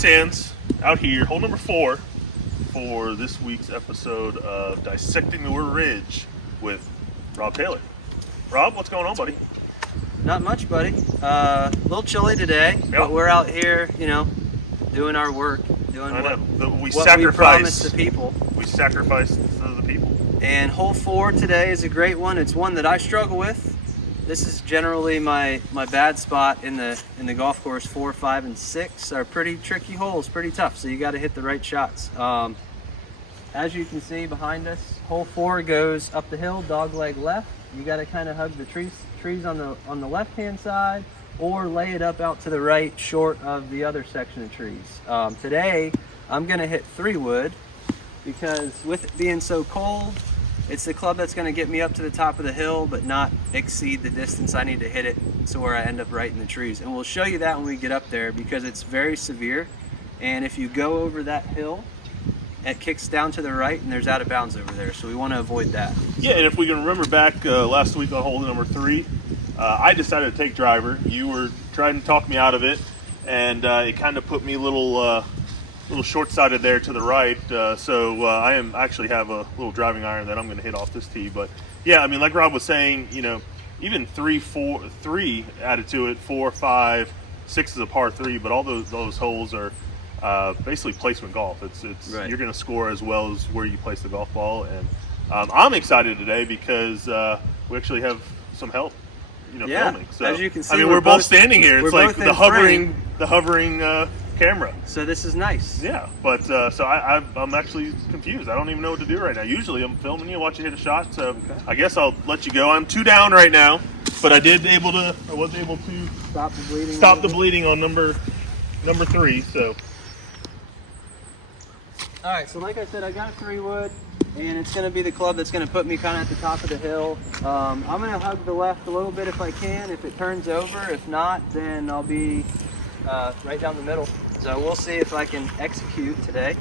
Sands out here, hole number 4 for this week's episode of Dissecting the Ridge with Rob Taylor. Rob, what's going on, buddy? Not much, buddy. A little chilly today, but we're out here, doing our work, doing what we promised the people. We sacrificed the people. And hole 4 today is a great one. It's one that I struggle with. This is generally my bad spot in the golf course. 4, 5, and 6 are pretty tricky holes, pretty tough. So you got to hit the right shots. As you can see behind us, hole 4 goes up the hill, dogleg left. You got to kind of hug the trees on the left-hand side, or lay it up out to the right, short of the other section of trees. Today, I'm gonna hit 3-wood because with it being so cold, it's the club that's gonna get me up to the top of the hill, but not exceed the distance I need to hit it to where I end up right in the trees. And we'll show you that when we get up there because it's very severe. And if you go over that hill, it kicks down to the right and there's out of bounds over there. So we want to avoid that. Yeah, and if we can remember back last week on hole number 3, I decided to take driver. You were trying to talk me out of it, and it kind of put me a little short-sided there to the right. So I actually have a little driving iron that I'm going to hit off this tee. But yeah, I mean, like Rob was saying, even 3 added to it, 4, 5, 6 is a par 3, but all those holes are basically placement golf. It's right. You're going to score as well as where you place the golf ball, and I'm excited today because we actually have some help. Filming. So, as you can see, we're both standing here. It's like the hovering camera. So this is nice. Yeah, but so I'm actually confused. I don't even know what to do right now. Usually I'm filming you, watch you hit a shot. So okay. I guess I'll let you go. I'm 2 down right now, but I was able to stop the bleeding on number 3. So. All right. So like I said, I got a 3-wood. And it's going to be the club that's going to put me kind of at the top of the hill. I'm going to hug the left a little bit if I can, if it turns over. If not, then I'll be right down the middle. So we'll see if I can execute today.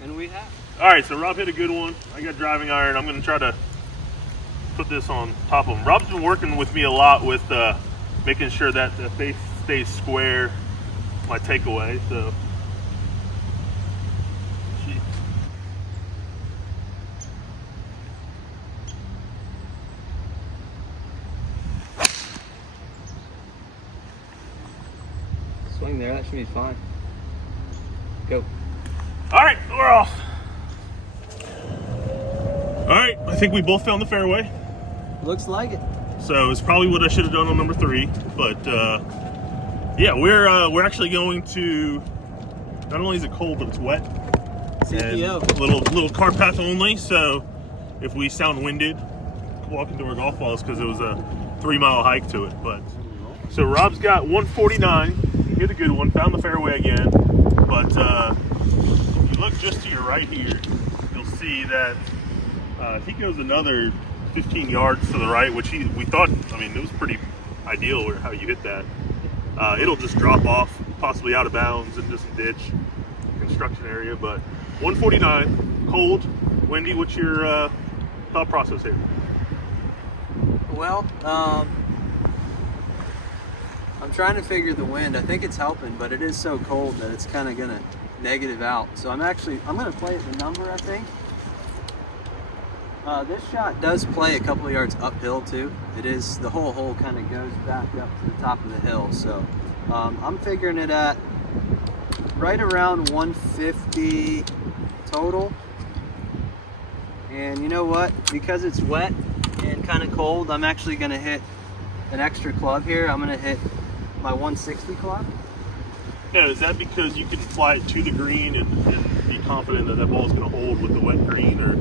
And we have. All right, so Rob hit a good one. I got driving iron. I'm going to try to put this on top of him. Rob's been working with me a lot with making sure that the face stays square, my takeaway. So, Swing there, that should be fine. Go. All right, we're off. All right, I think we both found the fairway. Looks like it. So it's probably what I should have done on number 3, but yeah, we're actually going to. Not only is it cold, but it's wet. CPO. And little car path only. So if we sound winded walking to our golf balls, because it was a 3-mile hike to it. But so Rob's got 149. Hit a good one. Found the fairway again, but. Look just to your right here, you'll see that he goes another 15 yards to the right, which we thought, it was pretty ideal where how you hit that. It'll just drop off, possibly out of bounds into some ditch, construction area, but 149, cold, windy. What's your thought process here? Well, I'm trying to figure the wind. I think it's helping, but it is so cold that it's kind of going to negative out. So I'm going to play at the number, I think. This shot does play a couple of yards uphill too. The whole hole kind of goes back up to the top of the hill. So I'm figuring it at right around 150 total. And you know what? Because it's wet and kind of cold, I'm actually going to hit an extra club here. I'm going to hit my 160 club. Yeah, is that because you can fly it to the green and be confident that that ball is going to hold with the wet green? Or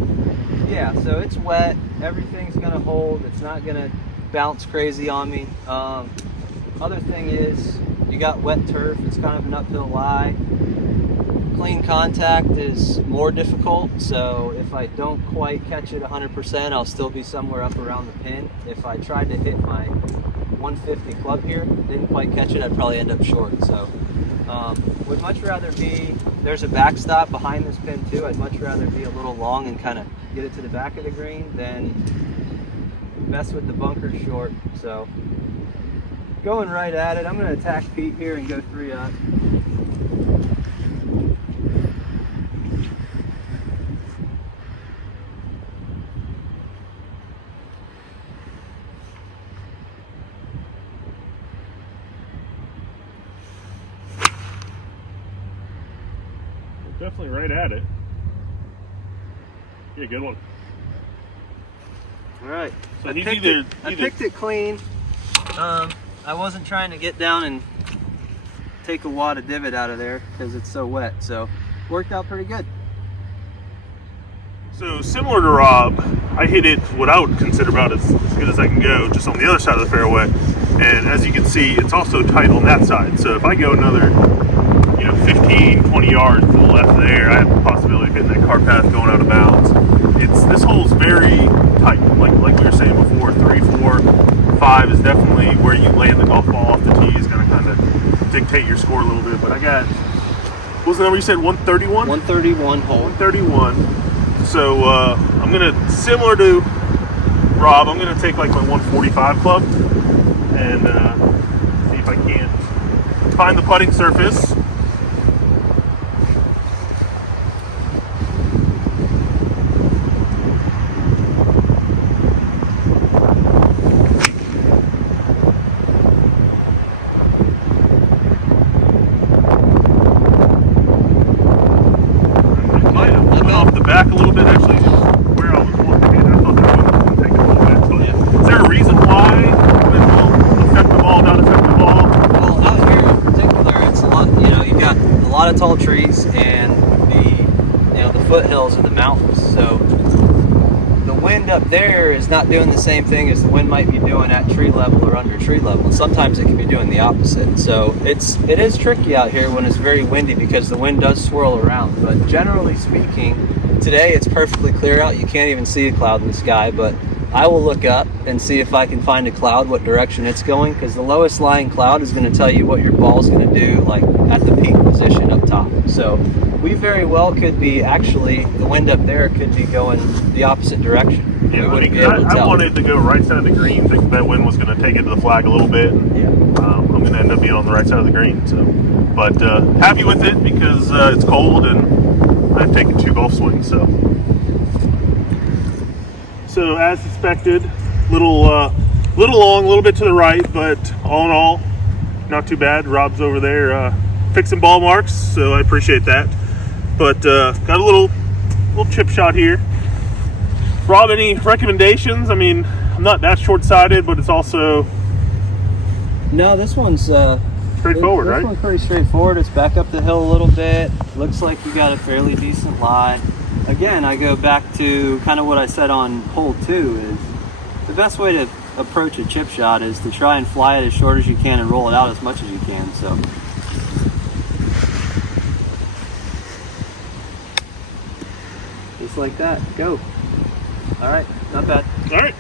yeah, so it's wet. Everything's going to hold. It's not going to bounce crazy on me. Other thing is, you got wet turf. It's kind of an uphill lie. clean contact is more difficult, so if I don't quite catch it 100%, I'll still be somewhere up around the pin. If I tried to hit my 150 club here, didn't quite catch it, I'd probably end up short. So would much rather be, there's a backstop behind this pin too, I'd much rather be a little long and kind of get it to the back of the green than mess with the bunker short. So going right at it, I'm going to attack Pete here and go 3 up. Definitely right at it. Yeah, good one. All right. So I picked it clean. I wasn't trying to get down and take a wad of divot out of there because it's so wet. So worked out pretty good. So similar to Rob, I hit it what I would consider about as good as I can go, just on the other side of the fairway. And as you can see, it's also tight on that side. So if I go another 15, 20 yards to the left there, I have the possibility of hitting that car path going out of bounds. This hole's very tight. Like we were saying before, 3, 4, 5 is definitely where you land the golf ball off the tee is going to kind of dictate your score a little bit. But I got, what was the number you said, 131? 131 hole. 131. So I'm going to, similar to Rob, I'm going to take like my 145 club and see if I can't find the putting surface. Back a little bit, actually, where I was looking. I thought that was going to take a little bit. But yeah. Is there a reason why it will affect the ball, not affect the ball? Well, out here in particular, it's a lot. You've got a lot of tall trees and the foothills of the mountains. So the wind up there is not doing the same thing as the wind might be doing at tree level or under tree level. And sometimes it can be doing the opposite. So it is tricky out here when it's very windy because the wind does swirl around. But generally speaking, today it's perfectly clear out. You can't even see a cloud in the sky, but I will look up and see if I can find a cloud, what direction it's going, because the lowest lying cloud is going to tell you what your ball's going to do, like at the peak position up top. So we very well could be, actually, the wind up there could be going the opposite direction. Yeah, I wanted to go right side of the green, thinking that wind was going to take it to the flag a little bit. Yeah. I'm going to end up being on the right side of the green. So, but happy with it because it's cold and I've taken 2 golf swings. So as expected, little long, a little bit to the right, but all in all, not too bad. Rob's over there fixing ball marks, so I appreciate that. But got a little chip shot here. Rob, any recommendations? I mean, I'm not that short-sighted, but it's also no. This one's straightforward, right? This one's pretty straightforward. It's back up the hill a little bit. Looks like you got a fairly decent lie. Again, I go back to kind of what I said on hole 2 is the best way to approach a chip shot is to try and fly it as short as you can and roll it out as much as you can. So just like that, go. All right, not bad. All right.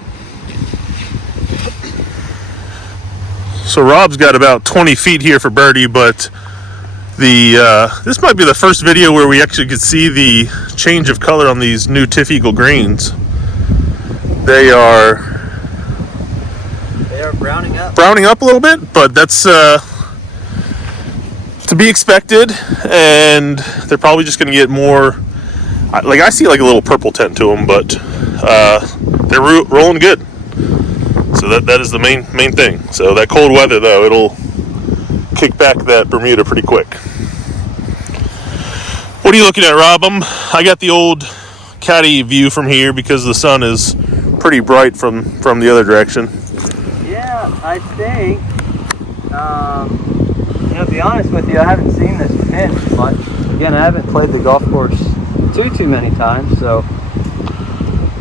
So Rob's got about 20 feet here for birdie, but this might be the first video where we actually could see the change of color on these new Tiff Eagle greens. They are browning up. Browning up a little bit, but that's to be expected, and they're probably just going to get more. Like I see like a little purple tint to them, but they're rolling good. So that is the main thing. So that cold weather though, it'll kick back that Bermuda pretty quick. What are you looking at, Rob? I got the old caddy view from here because the sun is pretty bright from the other direction. Yeah, I think. To be honest with you, I haven't seen this pin much. Again, I haven't played the golf course too many times, so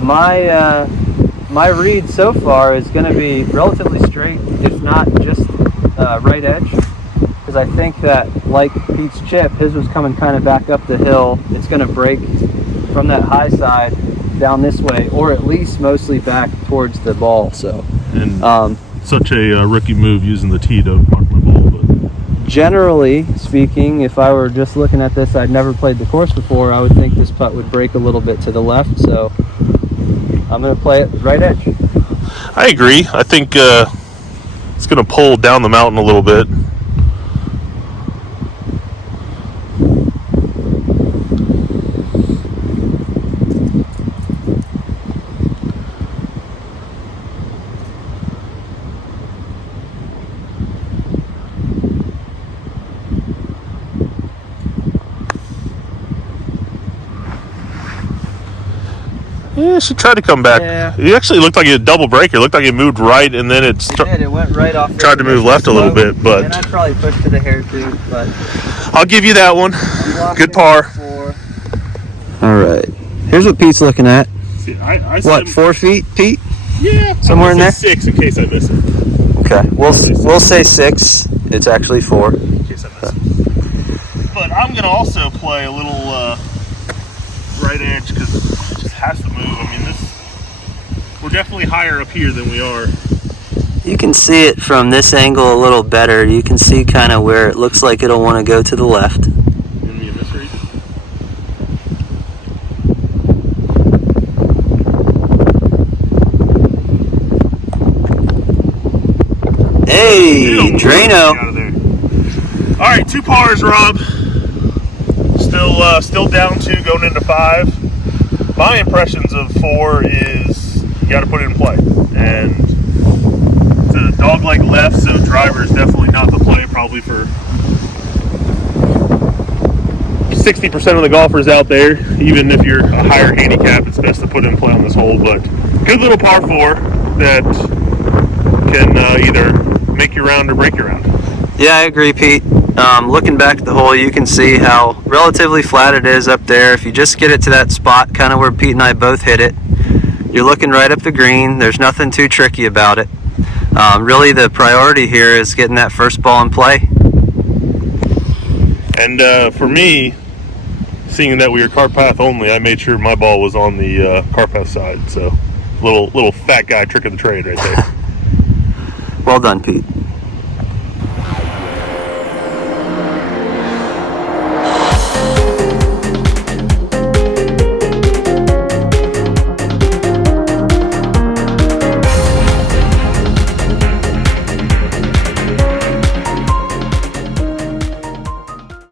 my read so far is going to be relatively straight, if not just right edge, because because I think that, like Pete's chip, his was coming kind of back up the hill. It's going to break from that high side down this way, or at least mostly back towards the ball. So, And such a rookie move using the tee to mark my ball. But generally speaking, if I were just looking at this, I'd never played the course before, I would think this putt would break a little bit to the left. So I'm going to play it right edge. I agree. I think it's going to pull down the mountain a little bit. Yeah, she tried to come back. Yeah. It actually looked like a double breaker. It looked like it moved right, and then it did. It went right off. Tried to move left a little bit, but and I'd probably push to the hair too. But I'll give you that one. Good par. All right. Here's what Pete's looking at. See, I What, 4 feet, Pete? Yeah, somewhere in there. 6 in case I miss it. Okay, we'll say 6. It's actually 4. In case I miss it. But I'm gonna also play a little right edge because it just has to move. I mean, we're definitely higher up here than we are. You can see it from this angle a little better. You can see kind of where it looks like it'll want to go to the left. Gonna be in this region. Hey, Drano. Out of there. All right, 2 pars, Rob. Still down 2, going into 5. My impressions of 4 is you got to put it in play, and it's a dogleg left, so driver is definitely not the play. Probably for 60% of the golfers out there, even if you're a higher handicap, it's best to put in play on this hole. But good little par 4 that can either make your round or break your round. Yeah, I agree, Pete. Looking back at the hole, you can see how relatively flat it is up there. If you just get it to that spot, kind of where Pete and I both hit it, you're looking right up the green. There's nothing too tricky about it. Really, the priority here is getting that first ball in play. And for me, seeing that we were cart path only, I made sure my ball was on the cart path side. So, little fat guy trick of the trade right there. Well done, Pete.